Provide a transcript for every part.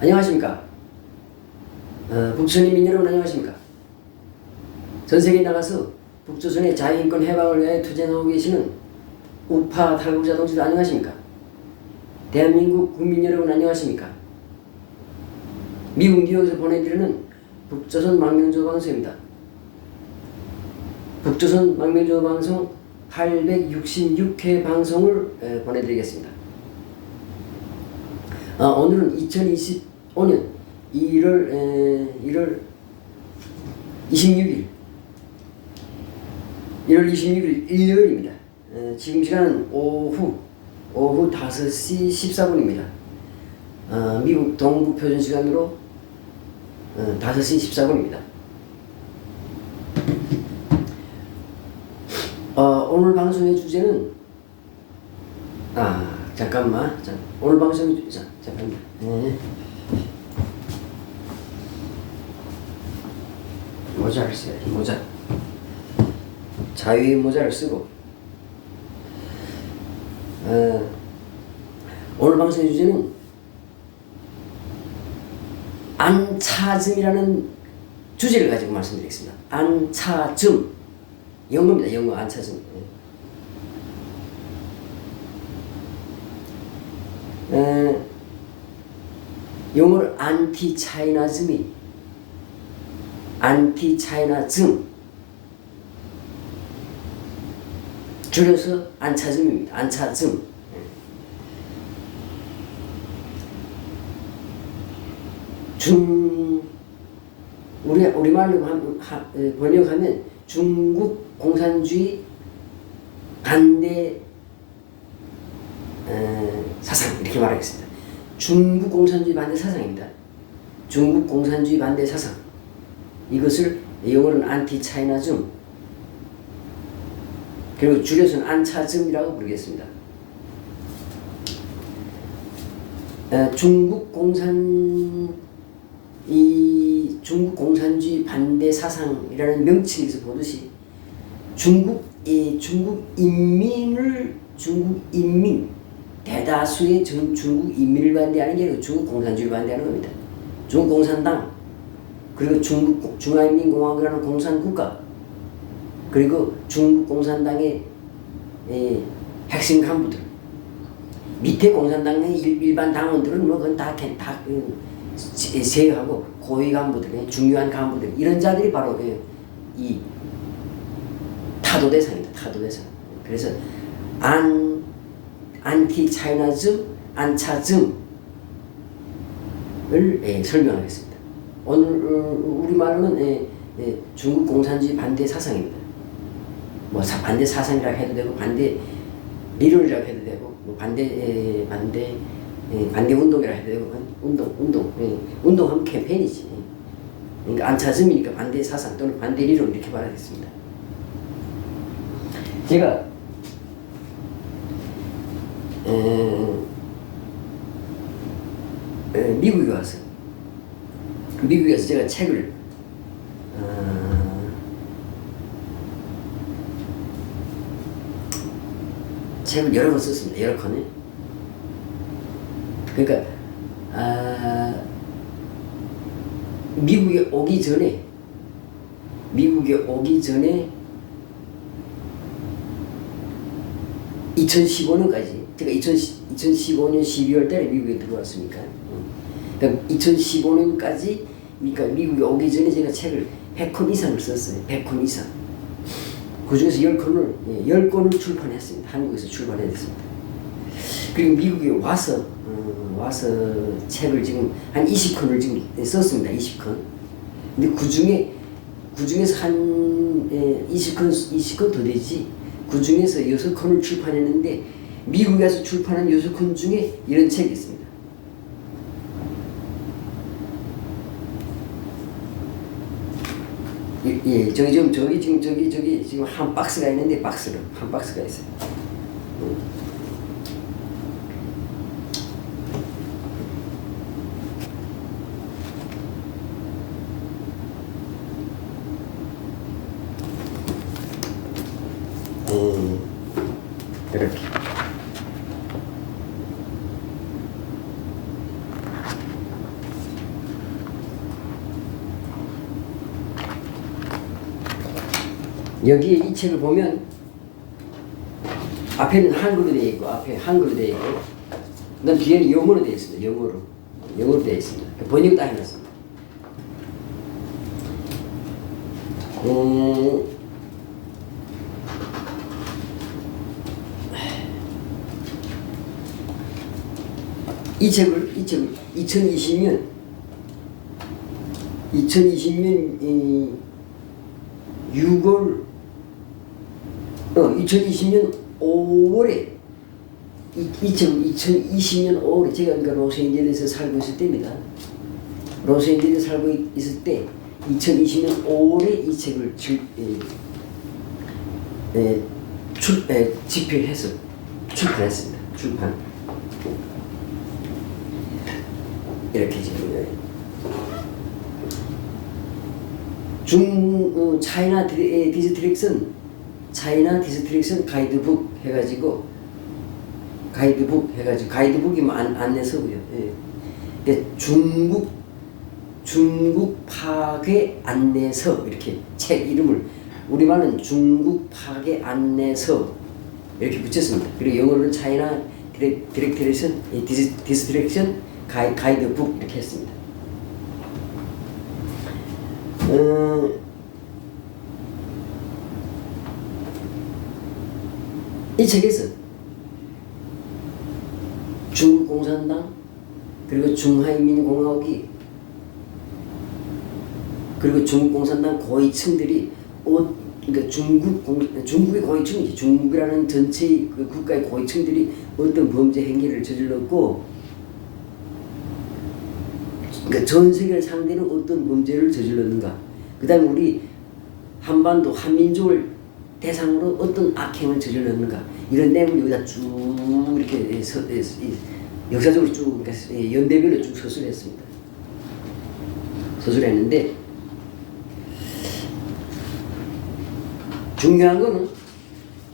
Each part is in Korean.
안녕하십니까. 북촌인민 여러분 안녕하십니까. 전세계에 나가서 북조선의 자유인권 해방을 위해 투쟁하고 계시는 우파 탈북자 동지들 안녕하십니까. 대한민국 국민 여러분 안녕하십니까. 미국 뉴욕에서 보내드리는 북조선 망명조 방송입니다. 북조선 망명조 방송 866회 방송을 보내드리겠습니다. 오늘은 2025년 1월 26일 일요일입니다. 지금 시간은 오후 5시 14분입니다. 미국 동부 표준 시간으로 5시 14분입니다. 오늘 방송의 주제는 잠깐만. 오늘 방송의 주제 잠깐만. 모자를 써야지. 모자. 자유의 모자를 쓰고. 오늘 방송의 주제는 안차즘이라는 주제를 가지고 말씀드리겠습니다. 안차즘. 영어입니다. 영어 안차즘. 영어로 안티차이나즘이 안티차이나즘 줄여서 안차즘입니다. 안차즘. 우리말로 번역하면 중국 공산주의 반대 사상 이렇게 말하겠습니다. 중국 공산주의 반대 사상입니다. 중국 공산주의 반대 사상. 이것을 영어로는 안티차이나즘 그리고 줄여서는 안차즘이라고 부르겠습니다. 중국 공산주의 반대 사상이라는 명칭에서 보듯이 중국 인민 대다수의 중국 인민을 반대하는 게 아니고 중국 공산주의를 반대하는 겁니다. 중국 공산당 그리고 중국 중화인민공화국이라는 공산국가 그리고 중국 공산당의 핵심 간부들 밑에 공산당의 일반 당원들은 뭐 그건 다 제외하고 고위 간부들 중요한 간부들 이런 자들이 바로 이 타도 대상입니다. 타도 대상. 그래서 안티차이나즘, 안차즘을 설명하겠습니다. 오늘 우리말로는 중국 공산주의 반대 사상입니다. 뭐 반대 사상이라고 해도 되고 반대理論이라고 해도 되고 뭐 반대 운동이라고 해도 되고 운동하면 캠페인이지. 그러니까 안차즘이니까 반대 사상 또는 반대理論 이렇게 말하겠습니다. 제가 미국에 와서 제가 책을 여러 권 썼습니다. 여러 권을. 그러니까 미국에 오기 전에 2015년까지 제가 2015년 12월 달에 미국에 들어왔으니까 그러니까 2015년까지 그러니까 미국에 오기 전에 제가 책을 100권 이상을 썼어요. 100권 이상. 그 중에서 10권을 출판했습니다. 한국에서 출판했습니다. 그리고 미국에 와서 책을 지금 한 20권을 지금 썼습니다. 20권. 근데 그 중에서 한 20권 더 되지. 그 중에서 6권을 출판했는데 미국에서 출판한 6권 중에 이런 책이 있습니다. 저기 지금 한 박스가 있는데 한 박스가 있어요. 이렇게. 여기에 이 책을 보면 앞에는 한글로 되어 있고 앞에 한글로 되어 있고 그다음 뒤에는 영어로 되어 있습니다. 영어로 되어 있습니다. 번역 다 해놨습니다. 이 책을 2020년 6월 2020년 5월에 이 책을 2020년 5월에 제가 그러니까 로스앤젤레스에 살고 있을 때입니다. 로스앤젤레스에 살고 있을 때 2020년 5월에 이 책을 집필해서 출판했습니다. 이렇게 지금 차이나 디스트릭션 가이드북 해가지고 가이드북이 안내서고요. 예. 중국 파괴 안내서 이렇게 책 이름을 우리말은 중국 파괴 안내서 이렇게 붙였습니다. 그리고 영어로는 차이나 디스트릭션 가이드북 이렇게 했습니다. 이 책에서 중국 공산당 그리고 중화인민공화국이 그리고 중국 공산당 고위층들이 그러니까 중국의 고위층이지 중국이라는 전체 그 국가의 고위층들이 어떤 범죄 행위를 저질렀고 그러니까 전 세계를 상대로 어떤 범죄를 저질렀는가 그 다음에 우리 한반도 한민족을 대상으로 어떤 악행을 저질렀는가 이런 내용을 여기다 쭉 이렇게 역사적으로 쭉 그러니까 연대별로 쭉 서술했습니다. 서술했는데 중요한 거는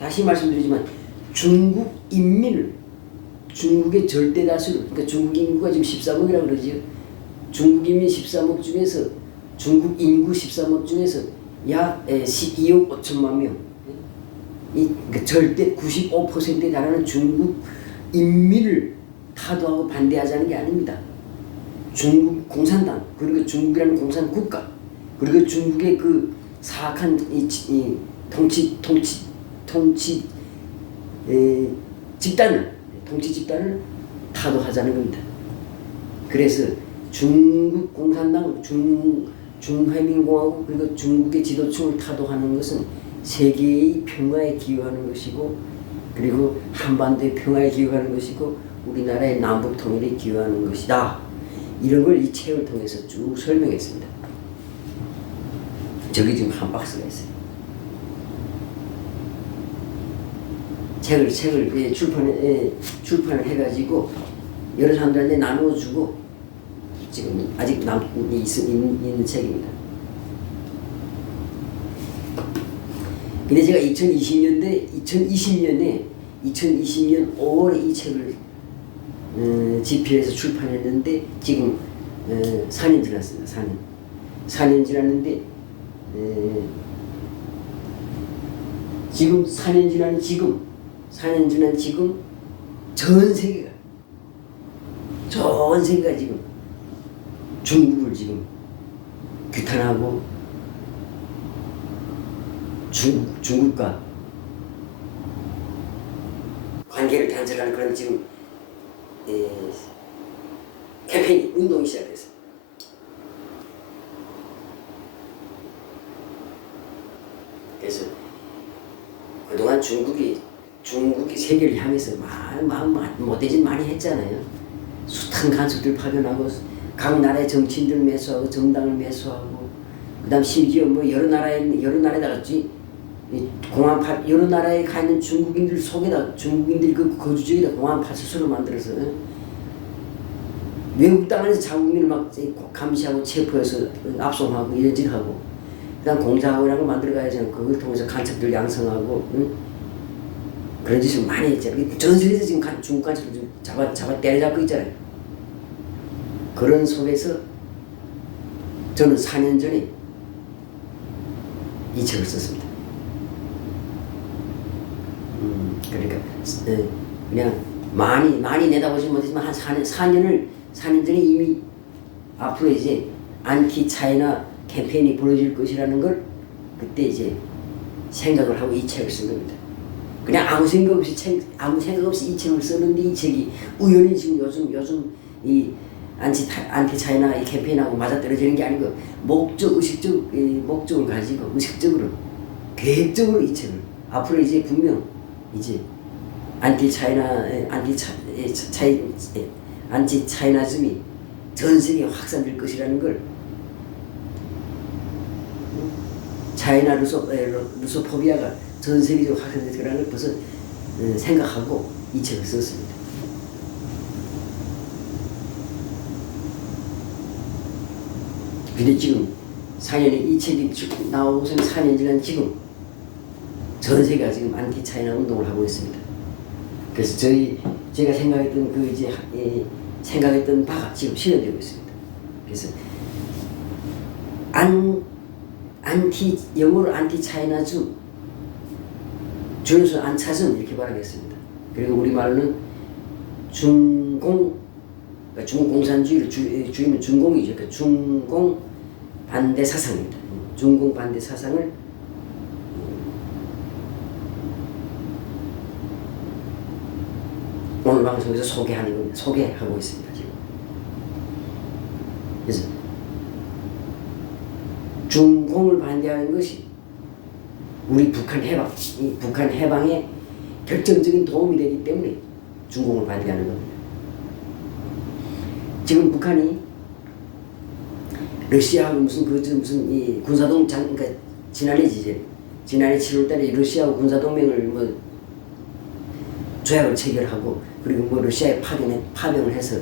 다시 말씀드리지만 중국 인민을 중국의 절대 다수를 그러니까 중국 인구가 지금 13억이라고 그러지요. 중국 인민 13억 중에서 중국 인구 13억 중에서 약 12억 5천만 명 그러니까 절대 95%에 달하는 중국 인민을 타도하고 반대하자는 게 아닙니다. 중국 공산당 그리고 중국이라는 공산국가 그리고 중국의 그 사악한 이 통치 집단을 타도하자는 겁니다. 그래서 중국 공산당, 중화민공화국 그리고 중국의 지도층을 타도하는 것은 세계의 평화에 기여하는 것이고 그리고 한반도의 평화에 기여하는 것이고 우리나라의 남북 통일에 기여하는 것이다. 이런 걸 이 책을 통해서 쭉 설명했습니다. 저기 지금 한 박스가 있어요. 책을 출판을 해가지고 여러 사람들한테 나눠주고 지금 아직 남고 있는 책입니다. 근데 제가 2020년에 2020년 5월에 이 책을 집필해서 출판했는데 지금 4년 지났습니다. 4년 지났는데 지금 4년 지난 지금 전 세계가 지금 중국을 지금 규탄하고 중국과 관계를 단절하는 그런 지금 캠페인이 운동이 시작됐어요. 그래서 그동안 중국이 세계를 향해서 못되진 많이 했잖아요. 숱한 간섭들 파견하고 각 나라의 정치인들 매수하고 정당을 매수하고 그다음 심지어 뭐 여러 나라에다가 여러 나라에 가 있는 중국인들 속에다 중국인들 그 거주지에다 공안 파출소를 만들어서 외국 땅 안에서 자국민을 막 감시하고 체포해서 압송하고 이런 짓 하고 그다음 공작이라는 걸 만들어가야죠. 그걸 통해서 간첩들 양성하고 그런 짓을 많이 했잖아요. 전 세계에서 지금 중국 간첩들 잡아 때려잡고 있잖아요. 그런 속에서 저는 4년 전에 이 책을 썼습니다. 그러니까 그냥 많이 내다보지 못하지만 한 4년 전에 이미 앞으로 이제 안티 차이나 캠페인이 벌어질 것이라는 걸 그때 이제 생각을 하고 이 책을 쓴 겁니다. 그냥 아무 생각 없이 이 책을 썼는데 이 책이 우연히 지금 요즘 이 안티 차이나 이 캠페인하고 맞아떨어지는 게 아니고 목적을 가지고 의식적으로 계획적으로 이 책을 앞으로 이제 분명 이제 안티 차이나즘이 전 세계에 확산될 것이라는 걸 차이나 루소포비아가 전 세계적으로 확산될 거라는 걸 벌써 생각하고 이 책을 썼습니다. 근데 지금 4년이 이 책이 나오고서 4년 지난 지금 전 세계가 지금 안티 차이나 운동을 하고 있습니다. 그래서 제가 생각했던 바가 지금 실현되고 있습니다. 그래서 영어로 안티 차이나즘, 줄여서 안차즘 이렇게 말하겠습니다. 그리고 우리말로는 중공 공산주의를 주의는 중공이죠. 그러니까 중공 반대 사상입니다. 중공 반대 사상을 오늘 방송에서 소개하고 있습니다. 지금. 그래서 중공을 반대하는 것이 우리 북한 해방에 결정적인 도움이 되기 때문에 중공을 반대하는 겁니다. 지금 북한이 러시아하고 무슨 이 군사동맹, 그러니까 지난해 7월달에 러시아하고 군사동맹을 조약을 체결하고 그리고 러시아에 파병을 해서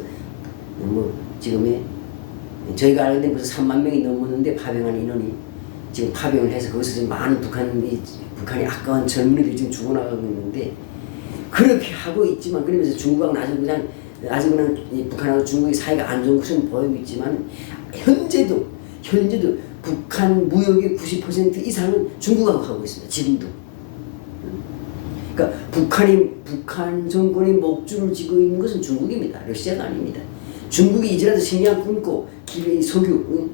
지금의 저희가 알게 된 벌써 3만 명이 넘었는데 파병한 인원이 지금 파병을 해서 거기서 지금 많은 북한의 아까운 젊은이들이 지금 죽어나가고 있는데 그렇게 하고 있지만 그러면서 중국하고는 아주 그냥 북한하고 중국의 사이가 안 좋은 것은 보이고 있지만 현재도 북한 무역의 90% 이상은 중국하고 하고 있습니다. 지금도. 그러니까 북한 정권의 목줄을 쥐고 있는 것은 중국입니다. 러시아가 아닙니다. 중국이 이제라도 식량 끊고 석유,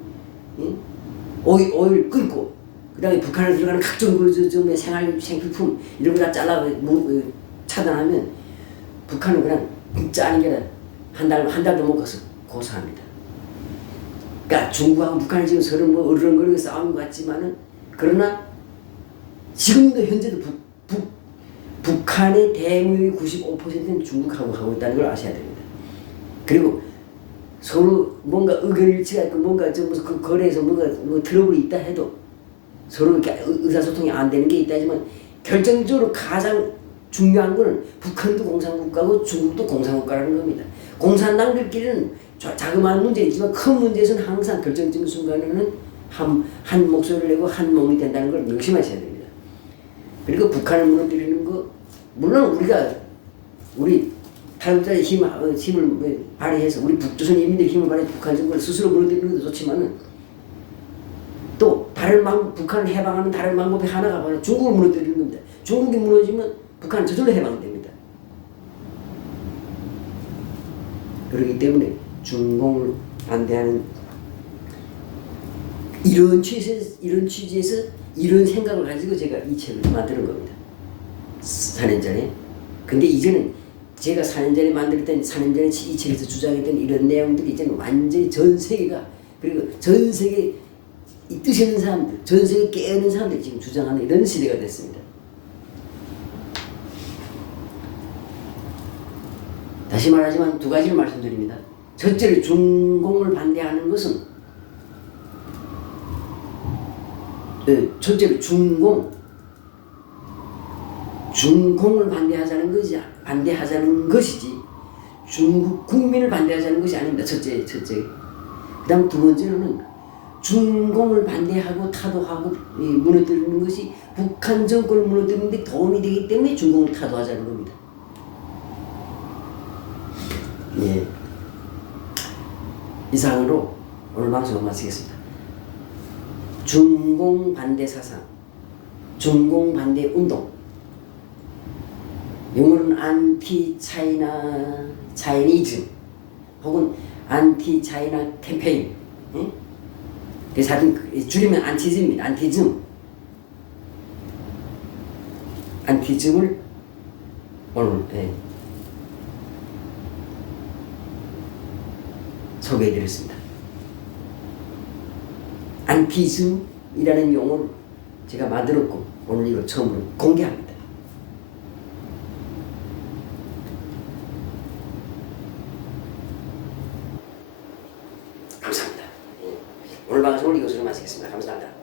오일 끊고 그다음에 북한에 들어가는 각종 생필품 이런 거 다 잘라 차단하면 북한은 그냥 짜는 게 아니라 한 달도 못 가서 고사합니다. 그러니까 중국하고 북한이 지금 서로 어르렁거리고 싸우는 것 같지만은 그러나 지금도 현재도 북한의 대무역의 95%는 중국하고 하고 있다는 걸 아셔야 됩니다. 그리고 서로 뭔가 의견일치가 있고 뭔가 무슨 그 거래에서 뭔가 트러블이 있다 해도 서로 이렇게 의사소통이 안 되는 게 있다 하지만 결정적으로 가장 중요한 거는 북한도 공산국가고 중국도 공산국가라는 겁니다. 공산당들끼리는 자그마한 문제 있지만 큰 문제에서는 항상 결정적인 순간에는 한 목소리를 내고 한 몸이 된다는 걸 명심하셔야 됩니다. 그리고 북한을 무너뜨리는 거 물론 우리 탈북자의 힘을 발휘해서 우리 북조선 인민들의 힘을 발휘해서 북한 정권을 스스로 무너뜨리는 것도 좋지만은 또 북한을 해방하는 다른 방법이 하나가 바로 중국을 무너뜨리는 겁니다. 중국이 무너지면 북한은 저절로 해방됩니다. 그렇기 때문에 중공을 반대하는 이런 취지에서 이런 생각을 가지고 제가 이 책을 만드는 겁니다. 4년 전에. 근데 이제는 제가 4년 전에 만들었던 4년 전에 이 책에서 주장했던 이런 내용들이 이제는 완전히 전 세계가 그리고 전 세계 이 뜻이 있는 사람들, 전 세계 깨어있는 사람들이 지금 주장하는 이런 시대가 됐습니다. 다시 말하지만 두 가지를 말씀드립니다. 첫째로 중공을 반대하는 것은 첫째로 중공을 반대하자는 것이지 중국 국민을 반대하자는 것이 아닙니다. 첫째. 그다음 두 번째로는 중공을 반대하고 타도하고 무너뜨리는 것이 북한 정권을 무너뜨리는 데 도움이 되기 때문에 중공을 타도하자는 겁니다. 예. 이상으로 오늘 방송을 마치겠습니다. 중공 반대 사상, 중공 반대 운동 영어로는 안티 차이나 차이니즘 혹은 안티 차이나 캠페인. 사실 줄이면 안티즘입니다. 안티즘. 안티즘을 오늘 소개해드렸습니다. 안티즘이라는 용어를 제가 만들었고 오늘 이거 처음으로 공개합니다. 감사합니다. 오늘 방송을 이것으로 마치겠습니다. 감사합니다.